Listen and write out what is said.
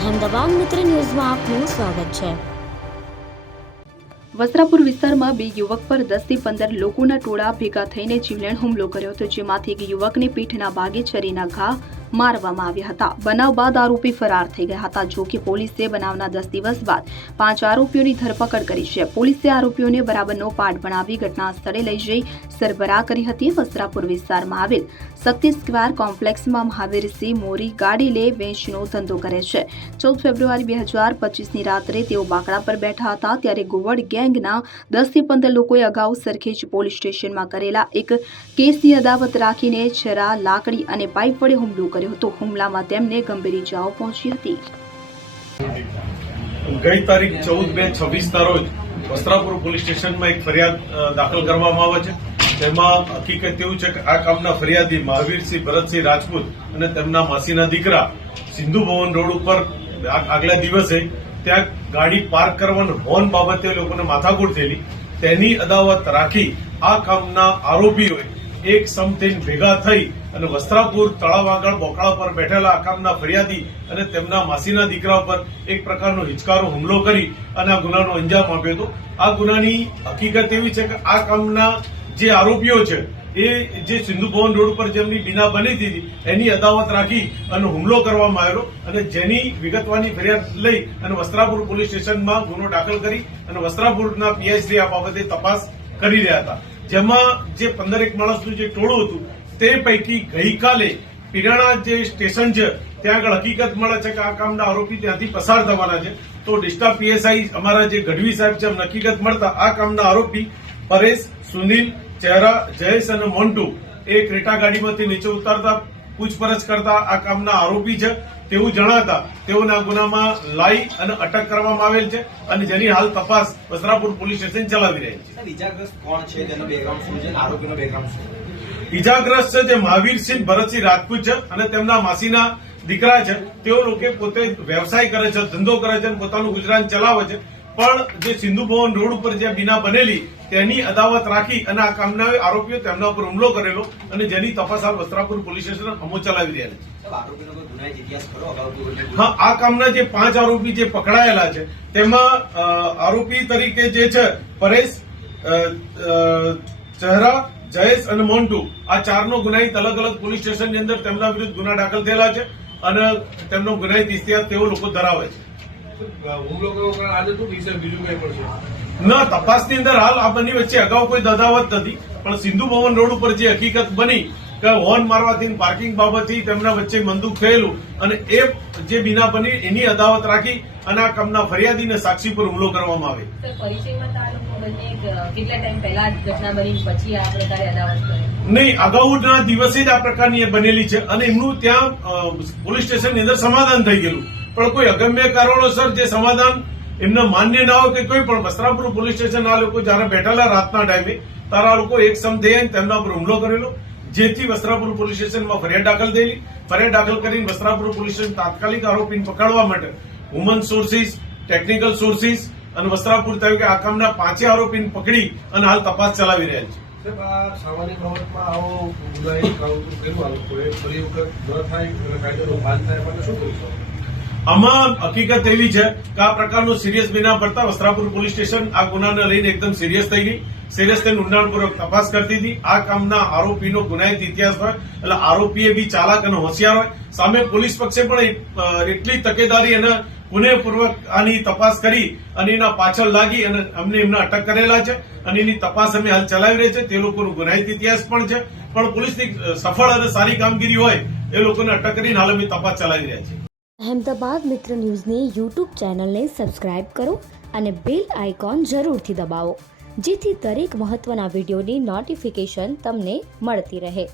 અહેમદાબાદ મિત્ર ન્યૂઝમાં આપનું સ્વાગત છે। વસ્ત્રાપુર વિસ્તારમાં બે યુવક પર 10 થી 15 લોકોના ટોળા ભેગા થઈને જીવલેણ હુમલો કર્યો હતો, જેમાંથી એક યુવકને પીઠના ભાગે છરીના ઘા મારવામાં આવ્યા હતા। બનાવ બાદ આરોપી ફરાર થઈ ગયા હતા। જો કે પોલીસે બનાવના 10 દિવસ બાદ 5 આરોપીઓની ધરપકડ કરી છે। પોલીસે આરોપીઓને બરાબરનો પાઠ બનાવી ઘટના સ્થળે લઈ જઈ સરભરા કરી હતી। વસ્ત્રાપુર વિસ્તારમાં આવેલ શક્તિ સ્ક્વેર કોમ્પ્લેક્સમાં મહાવીરસિંહ મોરી ગાડી લે વેચનો ધંધો કરે છે। 14 ફેબ્રુઆરી 2025ની રાત્રે તેઓ બાકડા પર બેઠા હતા, ત્યારે ગોવડ ગેંગના 10 થી 15 લોકોએ અગાઉ સરખેજ પોલીસ સ્ટેશનમાં કરેલા એક કેસની અદાવત રાખીને છરા, લાકડી અને પાઇપ વડે હુમલો કર્યો હતો। હુમલામાં તેમને ગંભીર ઇજાઓ પહોંચી હતી। ગઈ તારીખ 14/2/26ના રોજ વસ્ત્રાપુર પોલીસ સ્ટેશનમાં એક ફરિયાદ દાખલ કરવામાં આવે છે। તેમાં હકીકત એવું છે કે આ કામના ફરિયાદી મહાવીરસિંહ ભરતસિંહ રાજપૂત અને તેમના માસીના દીકરા સિંધુ ભવન રોડ ઉપર આગલા દિવસે ત્યાં ગાડી પાર્ક કરવાના હોર્ન બાબતે લોકોને માથાકૂટ થયેલી, તેની અદાવત રાખી આ કામના આરોપીઓએ એક સમથીન ભેગા થઈ અને વસ્ત્રાપુર તળાવ આગળ બોકડા પર બેઠેલા આ કામના ફરિયાદી અને તેમના માસીના દીકરા પર એક પ્રકારનો હિચકારો હુમલો કરી અને આ ગુનાનો અંજામ આપ્યો હતો। આ ગુનાની હકીકત એવી છે કે આ કામના જે આરોપીઓ છે એ જે સિંધુ ભવન રોડ પર જેમની બીના બની હતી એની અદાવત રાખી અને હુમલો કરવામાં આવ્યો અને જેની વિગતવારની ફરિયાદ લઈ અને વસ્ત્રાપુર પોલીસ સ્ટેશનમાં ગુનો દાખલ કરી અને વસ્ત્રાપુરના પીઆઈ શ્રી આ બાબતે તપાસ કરી રહ્યા હતા। જેમાં જે 15 માણસનું જે ટોળું હતું તે પૈકી ગઈકાલે પીરાણા જે સ્ટેશન છે ત્યાં આગળ હકીકત મળે છે કે આ કામના આરોપી ત્યાંથી પસાર થવાના છે, તો ડિસ્ટા પીએસઆઈ અમારા જે ગઢવી સાહેબ છે હકીકત મળતા આ કામના આરોપી પરેશ, સુનિલ, ચહેરા, જયેશ અને મોન્ટુ એ ક્રેટા ગાડીમાંથી નીચે ઉતારતા પૂછપરછ કરતા આ કામના આરોપી છે તેવું જણાતા તેઓના ગુનામાં લાઈ અને અટક કરવામાં આવેલ છે અને જેની હાલ તપાસ વસ્ત્રાપુર પોલીસ સ્ટેશન ચલાવી રહી છે। ઇજાગ્રસ્ત કોણ છે, તેનો બેકગ્રાઉન્ડ શું છે, આરોપીનો બેકગ્રાઉન્ડ શું છે? ઇજાગ્રસ્ત છે જે મહાવીરસિંહ ભરતસિંહ રાજપૂત છે અને તેમના માસીના દીકરા છે। તેઓ લોકો પોતે વ્યવસાય કરે છે, ધંધો કરે છે અને પોતાનું ગુજરાન ચલાવે છે, પણ જે સિંધુ ભવન રોડ ઉપર જે બીના બનેલી તેની અદાવત રાખી અને આ કામના આરોપીઓ તેમના ઉપર હુમલો કરેલો અને જેની તપાસ હાલ વસ્ત્રાપુર પોલીસ સ્ટેશન અમો ચલાવી રહ્યા છે। હા, આ કામના જે 5 આરોપી જે પકડાયેલા છે તેમાં આરોપી તરીકે જે છે પરેશ, ચહેરા, જયેશ અને મોન્ટુ આ 4નો ગુનાહિત અલગ અલગ પોલીસ સ્ટેશનની અંદર તેમના વિરુદ્ધ ગુના દાખલ થયેલા છે અને તેમનો ગુનાહિત ઇતિહાસ તેઓ લોકો ધરાવે છે। હુમલો કરવો કારણ આજે શું દિશા બીજું કઈ પણ છે ના, તપાસની અંદર હાલ આ બંને વચ્ચે અગાઉ કોઈ અદાવત નથી, પણ સિંધુ ભવન રોડ ઉપર જે હકીકત બની કે હોર્ન મારવાથી પાર્કિંગ બાબતથી તેમના વચ્ચે મંદુક થયેલું અને એ જે બીના બની એની અદાવત રાખી અને આ કામના ફરિયાદીને સાક્ષી પર હુમલો કરવામાં આવે। નહીં, અગાઉના દિવસે જ આ પ્રકારની બનેલી છે અને એમનું ત્યાં પોલીસ સ્ટેશનની અંદર સમાધાન થઈ ગયેલું, પણ કોઈ અગમ્ય કારણોસર જે સમાધાન એમને માન્ય ના હોય કે કોઈ પણ વસ્ત્રાપુર પોલીસ સ્ટેશન આ લોકો જયારે બેઠેલા રાતના ટાઈમે ત્યારે આ લોકો એક સમ થઈ તેમના પર હુમલો કરેલો, જેથી વસ્ત્રાપુર પોલીસ સ્ટેશનમાં ફરિયાદ દાખલ થયેલી। ફરિયાદ દાખલ કરીને વસ્ત્રાપુર પોલીસ સ્ટેશન તાત્કાલિક આરોપીને પકડવા માટે હ્યુમન સોર્સિસ, ટેકનિકલ સોર્સિસ અને વસ્ત્રાપુર તાલુકે આ કામના 5 આરોપીને પકડી અને હાલ તપાસ ચલાવી રહ્યા છે। સામાન્ય બાબતમાં આવો ગુનાહિત કાવતરું કર્યું આ લોકોએ ફરી વખત ન થાય અને કાયદાનો પાલન થાય માટે શું કરીશું? આમાં હકીકત એવી છે કે આ પ્રકારનું સિરિયસ બીના પડતા વસ્ત્રાપુર પોલીસ સ્ટેશન આ ગુનાને લઈને એકદમ સિરિયસ થઈ ગઈ, સિરિયસ થઈને ઊંડાણપૂર્વક તપાસ કરતી હતી। આ કામના આરોપીનો ગુનાહિત ઇતિહાસ હોય એટલે આરોપીએ બી ચાલાક અને હોશિયાર હોય, સામે પોલીસ પક્ષે પણ એટલી તકેદારી અને પુનઃપૂર્વક આની તપાસ કરી અને એના પાછળ લાગી અને અમને એમને અટક કરેલા છે અને એની તપાસ અમે હાલ ચલાવી રહી છે। તે લોકોનો ગુનાહિત ઇતિહાસ પણ છે, પણ પોલીસની સફળ અને સારી કામગીરી હોય એ લોકોને અટક કરીને હાલ અમે તપાસ ચલાવી રહ્યા છીએ। અહેમદાબાદ મિત્ર ન્યૂઝની યુટ્યુબ ચેનલને સબસ્ક્રાઇબ કરો અને બેલ આઇકોન જરૂરથી દબાવો, જેથી દરેક મહત્વના વિડીયોની નોટિફિકેશન તમને મળતી રહે।